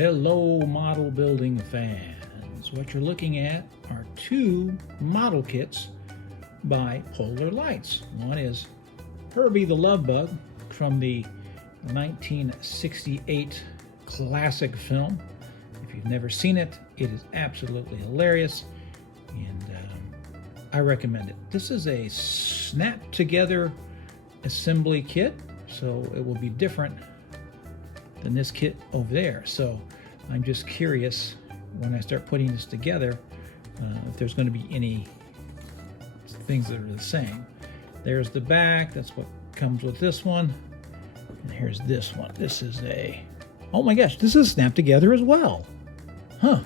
Hello, model building fans. What you're looking at are two model kits by Polar Lights. One is Herbie the Love Bug from the 1968 classic film. If you've never seen it, it is absolutely hilarious, and I recommend it. This is a snap together assembly kit, so it will be different than this kit over there. So I'm just curious when I start putting this together if there's going to be any things that are the same. There's the back, that's what comes with this one, and here's this one. This is a, oh my gosh, this is snapped together as well. Huh.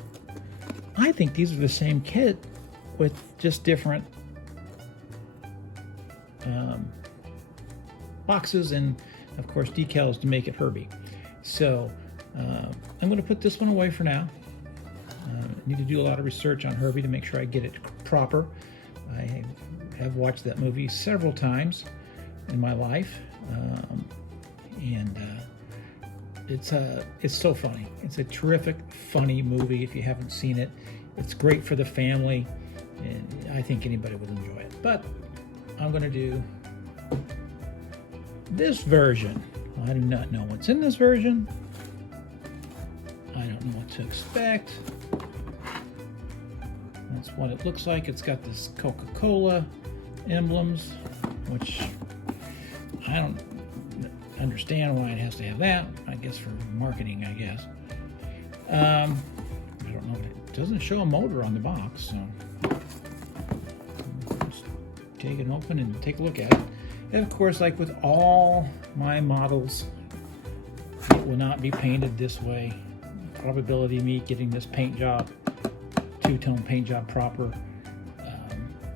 I think these are the same kit with just different boxes and of course decals to make it Herbie. So I'm going to put this one away for now. I need to do a lot of research on Herbie to make sure I get it proper. I have watched that movie several times in my life, and it's so funny. It's a terrific, funny movie. If you haven't seen it, it's great for the family, and I think anybody would enjoy it. But I'm going to do this version. I do not know what's in this version. I don't know what to expect. That's what it looks like. It's got this Coca-Cola emblems, which I don't understand why it has to have that. I guess for marketing, I guess. I don't know. It doesn't show a motor on the box, so just take it open and take a look at it. And of course, like with all my models, it will not be painted this way. Probability of me getting this paint job, two-tone paint job proper,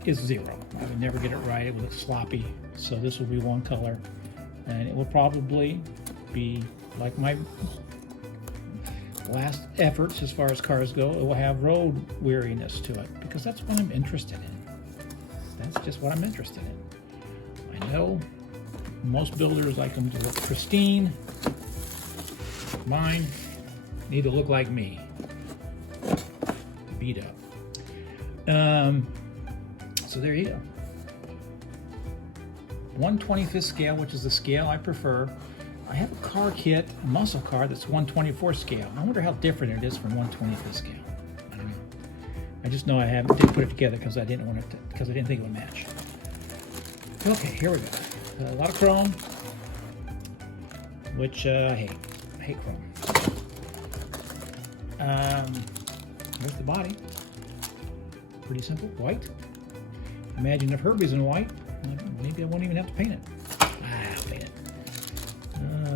is 0. I would never get it right. It would look sloppy. So this will be one color, and it will probably be like my last efforts as far as cars go. It will have road weariness to it because that's what I'm interested in. That's just what I'm interested in. I know most builders like them to look pristine. Mine need to look like me, beat up. So there you go. 1/25th scale, which is the scale I prefer. I have a car kit, a muscle car, that's 1/24 scale. I wonder how different it is from 1/25th scale. I don't know. I just know I didn't put it together because I didn't want it to, because I didn't think it would match. Okay, here we go. A lot of chrome, which I hate. I hate chrome. There's the body. Pretty simple, white. Imagine if Herbie's in white, maybe I won't even have to paint it. I'll paint it.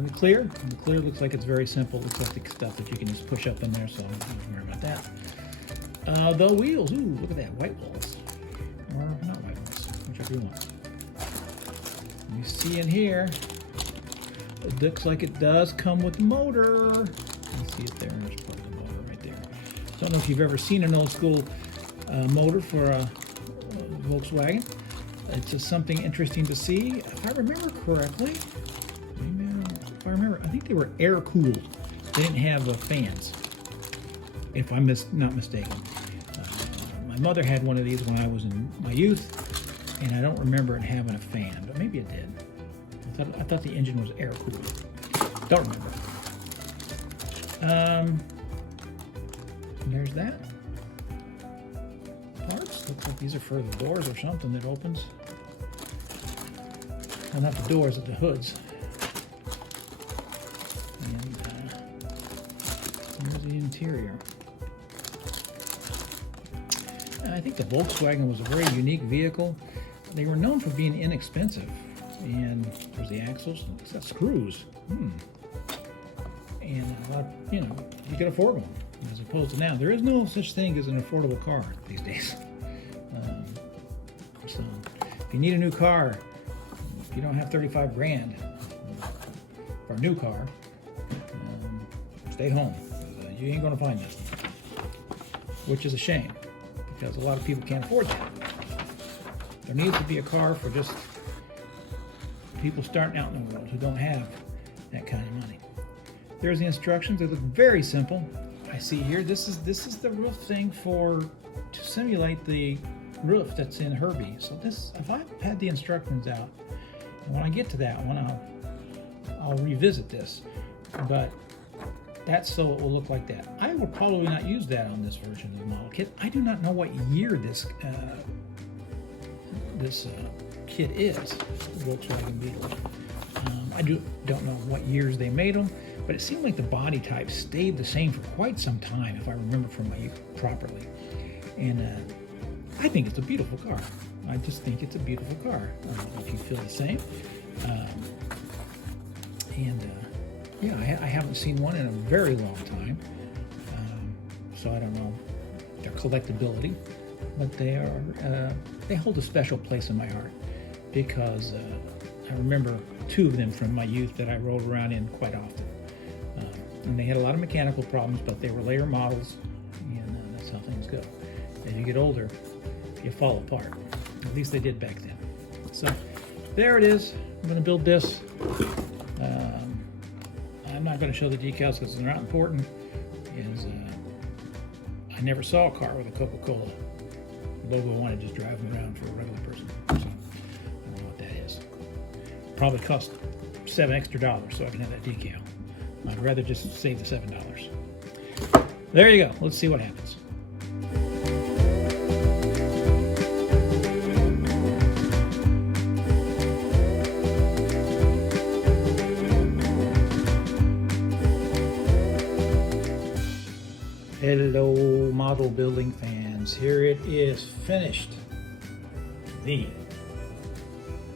The clear looks like it's very simple. It looks like the stuff that you can just push up in there, so I don't worry about that. The wheels, ooh, look at that, white walls. Or not white walls, whichever you want. You see in here, it looks like it does come with a motor. You see it there, there's part of the motor right there. Don't know if you've ever seen an old school motor for a Volkswagen. It's just something interesting to see. If I remember correctly, I think they were air cooled. They didn't have fans, if I'm not mistaken. My mother had one of these when I was in my youth, and I don't remember it having a fan, but maybe it did. I thought the engine was air cooled. Don't remember. There's that. Parts. Looks like these are for the doors or something that opens. Well, not the doors, but the hoods. And here's the interior. And I think the Volkswagen was a very unique vehicle. They were known for being inexpensive. And there's the axles. It's got screws. And a lot, you could afford one. As opposed to now, there is no such thing as an affordable car these days. So if you need a new car, if you don't have 35 grand for a new car, stay home. You ain't going to find this, which is a shame because a lot of people can't afford that. There needs to be a car for just people starting out in the world who don't have that kind of money. There's the instructions. They look very simple. I see here, this is the roof thing to simulate the roof that's in Herbie. So this, if I've had the instructions out, and when I get to that one, I'll revisit this. But that's so it will look like that. I will probably not use that on this version of the model kit. I do not know what year this kit is, Volkswagen Beetle. I don't know what years they made them, but it seemed like the body type stayed the same for quite some time, if I remember from my youth properly. And I think it's a beautiful car. I just think it's a beautiful car. If you feel the same. Yeah, I haven't seen one in a very long time, so I don't know their collectability, but they hold a special place in my heart because I remember two of them from my youth that I rode around in quite often. And they had a lot of mechanical problems, but they were later models, and that's how things go. As you get older, you fall apart. At least they did back then. So there it is. I'm going to build this. I'm not going to show the decals because they're not important. I never saw a car with a Coca-Cola logo on it just driving around for a regular person. So I don't know what that is. Probably cost $7 extra so I can have that decal. I'd rather just save the $7. There you go. Let's see what happens. Hello, model building fans. Here it is, finished. The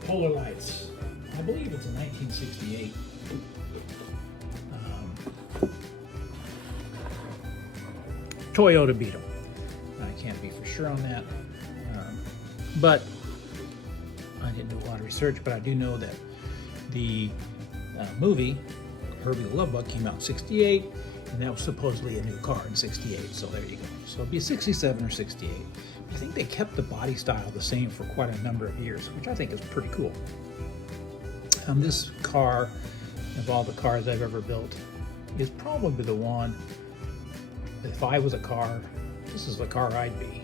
Polar Lights. I believe it's a 1968. Toyota Beetle. I can't be for sure on that, but I didn't do a lot of research. But I do know that the movie Herbie the Love Bug came out in '68. And that was supposedly a new car in '68, so there you go. So it'd be 67 or 68. I think they kept the body style the same for quite a number of years, which I think is pretty cool. This car, of all the cars I've ever built, is probably the one, if I was a car, this is the car I'd be.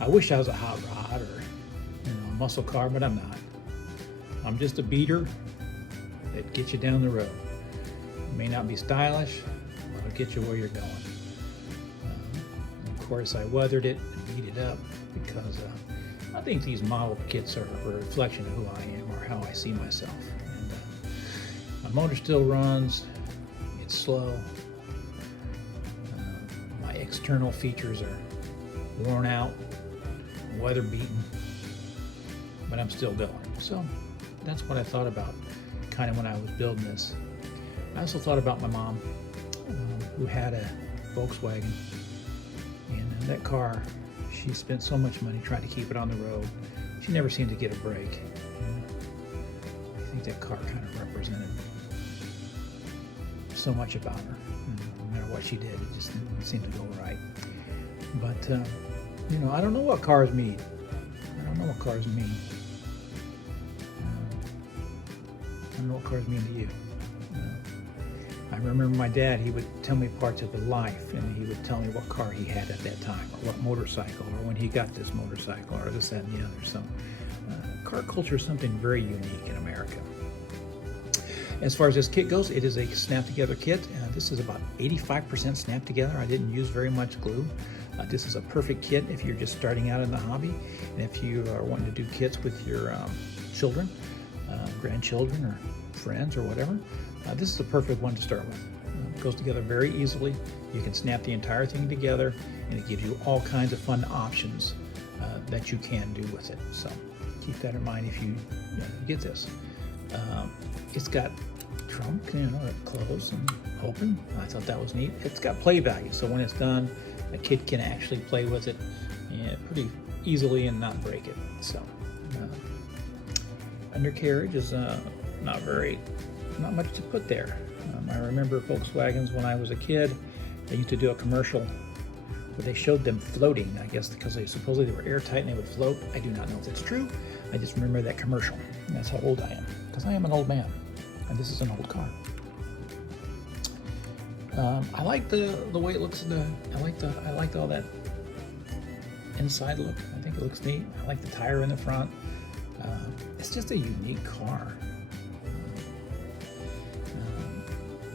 I wish I was a hot rod or a muscle car, but I'm not. I'm just a beater that gets you down the road. May not be stylish, but it'll get you where you're going. Of course, I weathered it and beat it up because I think these model kits are a reflection of who I am or how I see myself. And my motor still runs. It's slow. My external features are worn out, weather beaten, but I'm still going. So that's what I thought about kind of when I was building this. I also thought about my mom, who had a Volkswagen, and that car, she spent so much money trying to keep it on the road. She never seemed to get a break. And I think that car kind of represented so much about her. No matter what she did, it just didn't seem to go right. But, I don't know what cars mean. I don't know what cars mean. I don't know what cars mean to you. I remember my dad, he would tell me parts of his life, and he would tell me what car he had at that time, or what motorcycle, or when he got this motorcycle, or this, that, and the other. So car culture is something very unique in America. As far as this kit goes, it is a snap-together kit. This is about 85% snap-together. I didn't use very much glue. This is a perfect kit if you're just starting out in the hobby, and if you are wanting to do kits with your children, grandchildren, or friends, or whatever. This is the perfect one to start with. It goes together very easily. You can snap the entire thing together, and it gives you all kinds of fun options that you can do with it. So keep that in mind if you get this. It's got trunk, that close and open. I thought that was neat. It's got play value, so when it's done, a kid can actually play with it pretty easily and not break it. So undercarriage is not much to put there. I remember Volkswagens when I was a kid. They used to do a commercial where they showed them floating, I guess because they supposedly were airtight and they would float. I do not know if that's true. I just remember that commercial. And that's how old I am, because I am an old man. and this is an old car. I like the way it looks. I like all that inside look. I think it looks neat. I like the tire in the front. It's just a unique car.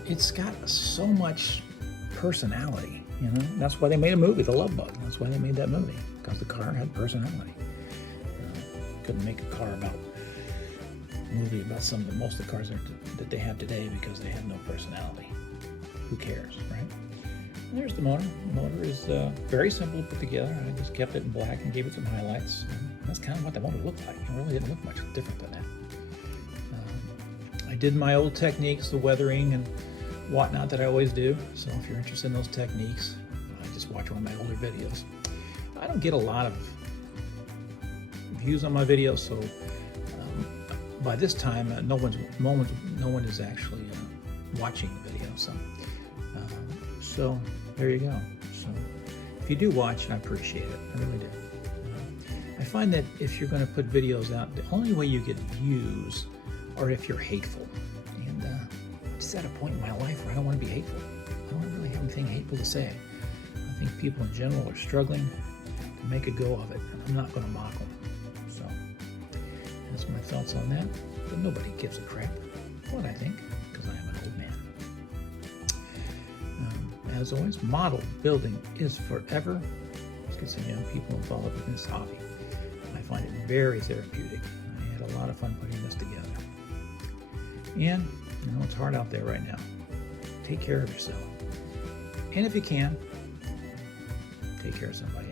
It's got so much personality, you know. That's why they made a movie, The Love Bug. That's why they made that movie, because the car had personality. Couldn't make a movie about most of the cars that they have today because they have no personality. Who cares, right? And there's the motor. The motor is very simple to put together. I just kept it in black and gave it some highlights. And that's kind of what the motor looked like. It really didn't look much different than that. I did my old techniques, the weathering and whatnot that I always do. So if you're interested in those techniques, just watch one of my older videos. I don't get a lot of views on my videos, so by this time, no one is actually watching the video. So there you go. So if you do watch, I appreciate it. I really do. I find that if you're going to put videos out, the only way you get views are if you're hateful. And I'm just at a point in my life where I don't want to be hateful. I don't really have anything hateful to say. I think people in general are struggling to make a go of it, and I'm not going to mock them. So that's my thoughts on that. But nobody gives a crap what I think, because I am an old man. As always, model building is forever. Let's get some young people involved in this hobby. I find it very therapeutic. I had a lot of fun putting this together. And, you know, it's hard out there right now. Take care of yourself. And if you can, take care of somebody